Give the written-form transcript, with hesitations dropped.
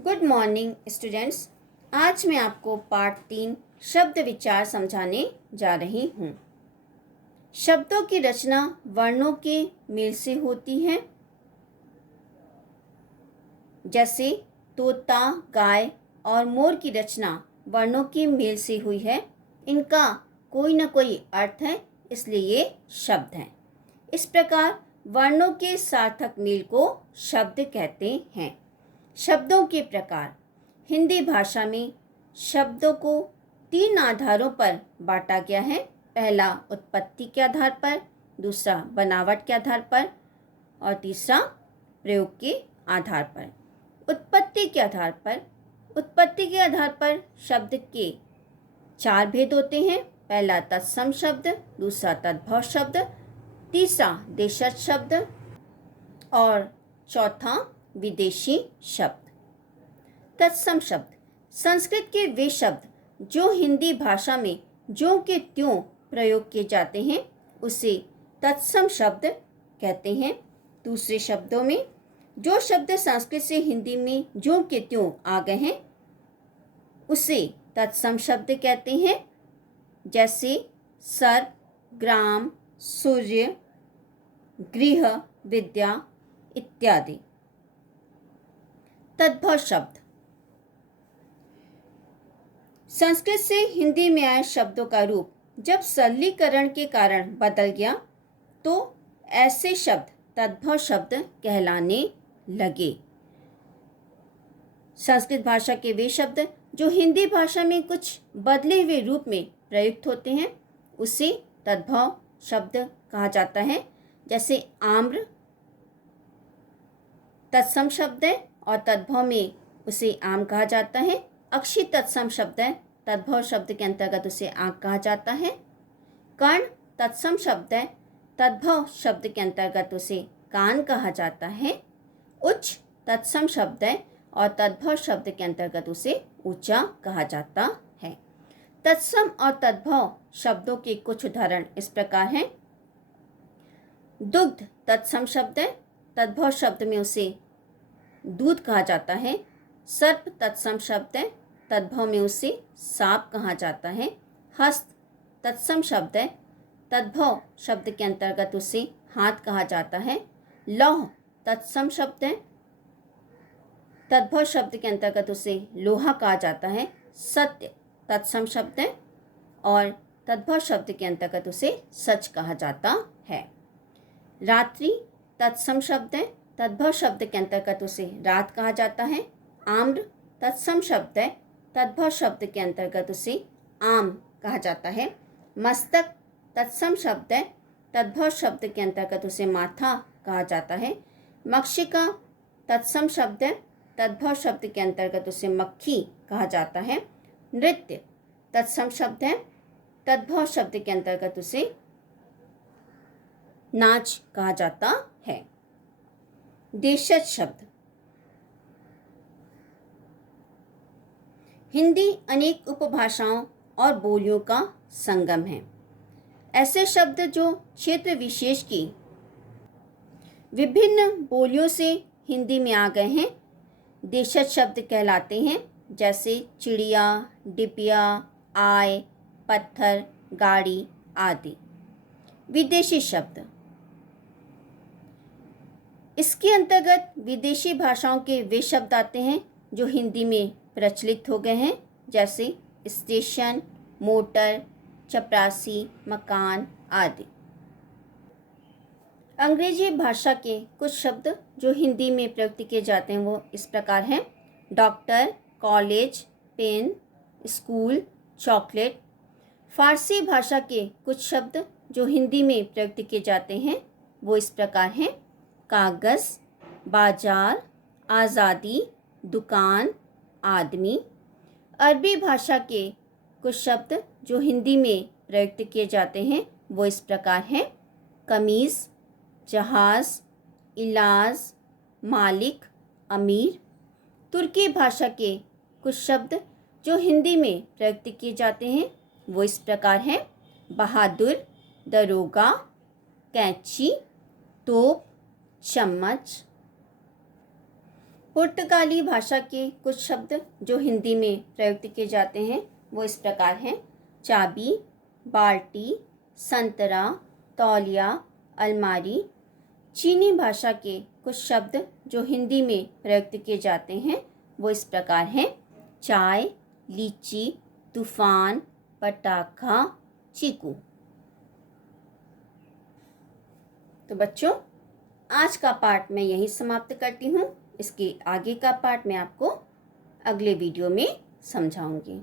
Good morning students. आज मैं आपको पार्ट 3 शब्द विचार समझाने जा रही हूँ। शब्दों की रचना वर्णों के मेल से होती है। जैसे तोता, गाय और मोर की रचना वर्णों के मेल से हुई है। इनका कोई न कोई अर्थ है, इसलिए ये शब्द हैं। इस प्रकार वर्णों के सार्थक मेल को शब्द कहते हैं। शब्दों के प्रकार। हिंदी भाषा में शब्दों को 3 आधारों पर बांटा गया है। पहला उत्पत्ति के आधार पर, दूसरा बनावट के आधार पर और तीसरा प्रयोग के आधार पर। उत्पत्ति के आधार पर शब्द के 4 भेद होते हैं। पहला तत्सम शब्द, दूसरा तद्भव शब्द, तीसरा देशज शब्द और चौथा विदेशी शब्द। तत्सम शब्द संस्कृत के वे शब्द जो हिंदी भाषा में ज्यों के त्यों प्रयोग किए जाते हैं उसे तत्सम शब्द कहते हैं। दूसरे शब्दों में जो शब्द संस्कृत से हिंदी में ज्यों के त्यों आ गए हैं उसे तत्सम शब्द कहते हैं। जैसे सर्प, ग्राम, सूर्य, गृह, विद्या इत्यादि। तद्भव शब्द संस्कृत से हिंदी में आए शब्दों का रूप जब सरलीकरण के कारण बदल गया तो ऐसे शब्द तद्भव शब्द कहलाने लगे। संस्कृत भाषा के वे शब्द जो हिंदी भाषा में कुछ बदले हुए रूप में प्रयुक्त होते हैं उसे तद्भव शब्द कहा जाता है। जैसे आम्र तत्सम शब्द है और तद्भव में उसे आम कहा जाता है। अक्षी तत्सम शब्द है, तद्भव शब्द के अंतर्गत उसे आंख कहा जाता है। कर्ण तत्सम शब्द है, तद्भव शब्द के अंतर्गत उसे कान कहा जाता है। उच्च तत्सम शब्द है और तद्भव शब्द के अंतर्गत उसे ऊंचा कहा जाता है। तत्सम और तद्भव शब्दों के कुछ उदाहरण इस प्रकार हैं। दुग्ध तत्सम शब्द है, तद्भव शब्द में उसे दूध कहा जाता है। सर्प तत्सम शब्द है, तद्भव में उसे सांप कहा जाता है। हस्त तत्सम शब्द है, तद्भव शब्द के अंतर्गत उसे हाथ कहा जाता है। लौह तत्सम शब्द है, तद्भव शब्द के अंतर्गत उसे लोहा कहा जाता है। सत्य तत्सम शब्द है और तद्भव शब्द के अंतर्गत उसे सच कहा जाता है। रात्रि तत्सम शब्द है, तद्भव शब्द के अंतर्गत उसे रात कहा जाता है। आम्र तत्सम शब्द है, तद्भव शब्द के अंतर्गत उसे आम कहा जाता है। मस्तक तत्सम शब्द है, तद्भव शब्द के अंतर्गत उसे माथा कहा जाता है। मक्षिका तत्सम शब्द है, तद्भव शब्द के अंतर्गत उसे मक्खी कहा जाता है। नृत्य तत्सम शब्द है, तद्भव शब्द के अंतर्गत उसे नाच कहा जाता है। देशज शब्द हिंदी अनेक उपभाषाओं और बोलियों का संगम है। ऐसे शब्द जो क्षेत्र विशेष की विभिन्न बोलियों से हिंदी में आ गए हैं देशज शब्द कहलाते हैं। जैसे चिड़िया, डिबिया, आय, पत्थर, गाड़ी आदि। विदेशी शब्द इसके अंतर्गत विदेशी भाषाओं के वे शब्द आते हैं जो हिंदी में प्रचलित हो गए हैं। जैसे स्टेशन, मोटर, चपरासी, मकान आदि। अंग्रेजी भाषा के कुछ शब्द जो हिंदी में प्रयुक्त किए जाते हैं वो इस प्रकार हैं। Doctor, college, pen, school, chocolate. फारसी भाषा के कुछ शब्द जो हिंदी में प्रयुक्त किए जाते हैं वो इस प्रकार हैं। कागज़, बाजार, आज़ादी, दुकान, आदमी। अरबी भाषा के कुछ शब्द जो हिंदी में प्रयुक्त किए जाते हैं वो इस प्रकार हैं। कमीज़, जहाज़, इलाज, मालिक, अमीर। तुर्की भाषा के कुछ शब्द जो हिंदी में प्रयुक्त किए जाते हैं वो इस प्रकार हैं। बहादुर, दरोगा, कैंची, तोप, चम्मच। पुर्तगाली भाषा के कुछ शब्द जो हिंदी में प्रयुक्त किए जाते हैं वो इस प्रकार हैं: चाबी, बाल्टी, संतरा, तौलिया, अलमारी। चीनी भाषा के कुछ शब्द जो हिंदी में प्रयुक्त किए जाते हैं वो इस प्रकार हैं: चाय, लीची, तूफान, पटाखा, चीकू। तो बच्चों, आज का पाठ मैं यहीं समाप्त करती हूँ। इसके आगे का पाठ मैं आपको अगले वीडियो में समझाऊंगी।